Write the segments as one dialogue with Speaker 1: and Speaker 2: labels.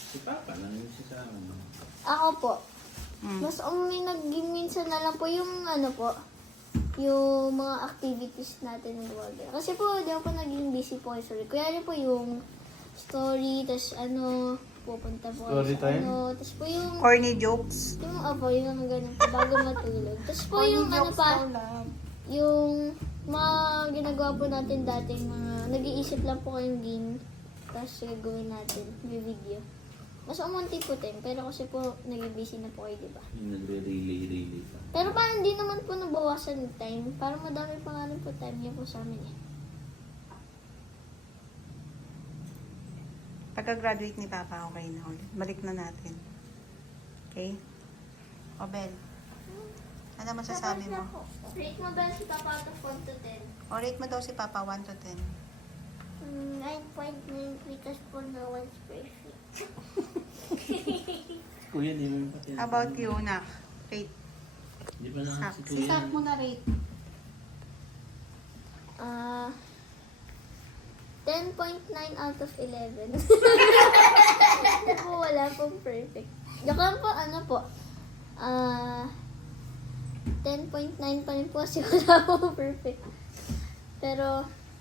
Speaker 1: Si Papa, nandun siya sa amin.
Speaker 2: Ako po. Mas may naging minsan na lang po yung ano po, yung mga activities natin ng gumagana. Kasi po, di ako naging busy po sa story. Kuya po yung story, tas ano, pupunta po kayo
Speaker 3: Story
Speaker 2: sa
Speaker 3: time?
Speaker 2: ano, tas po yung,
Speaker 4: Corny jokes.
Speaker 2: yung opo, yung mga ganun po, bago matulog. Tas po yung ano pa, yung mga ginagawa po natin dati, mga nag-iisip lang po kayong game, tapos gagawin natin, may video. Mas umunti po tayo, pero kasi po nag-busy na po kayo, di ba?
Speaker 1: Yung nagre-relay pa.
Speaker 2: Pero parang hindi naman po nabawasan yung time. Parang madami pa nga rin po time niya po sa amin eh.
Speaker 4: Pagka-graduate ni Papa, okay na ulit. Balik na natin. Okay? O, Bel. Ano masasabi mo?
Speaker 2: Rate mo ba si Papa out of 1 to 10?
Speaker 4: O, rate mo daw si Papa 1 to 10.
Speaker 2: 9.9 because po no one's perfect.
Speaker 1: Kuya, di mo yung pati.
Speaker 4: How about you, Nak? Rate.
Speaker 1: Di ba na
Speaker 4: Sak.
Speaker 1: si
Speaker 4: Si
Speaker 1: Kuya?
Speaker 4: Sak mo na rate.
Speaker 2: 10.9 out of 11. Ito po wala pong perfect. Joke lang po, ano po. 10.9 pa rin po kasi wala pong perfect. Pero,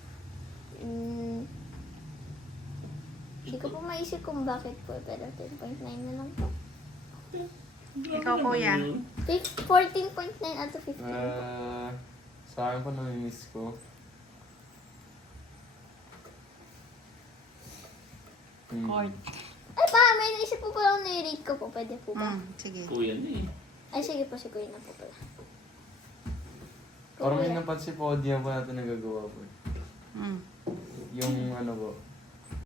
Speaker 2: hindi ko po maisip kung bakit po, pero 10.9 na lang po.
Speaker 4: Ikaw, Kuya.
Speaker 2: 14.9 out of 15.
Speaker 3: Sa akin po namimiss ko.
Speaker 4: Court.
Speaker 2: Ay pa, may naisip po pala akong nai-rate ko po. Pwede po ba?
Speaker 4: Sige.
Speaker 1: Kuya na eh.
Speaker 2: Ay, sige po, si Kuya na po pala.
Speaker 3: Parang may
Speaker 2: Kuya.
Speaker 3: napansin po, di po natin nagagawa po.
Speaker 4: Mm.
Speaker 3: Yung ano po,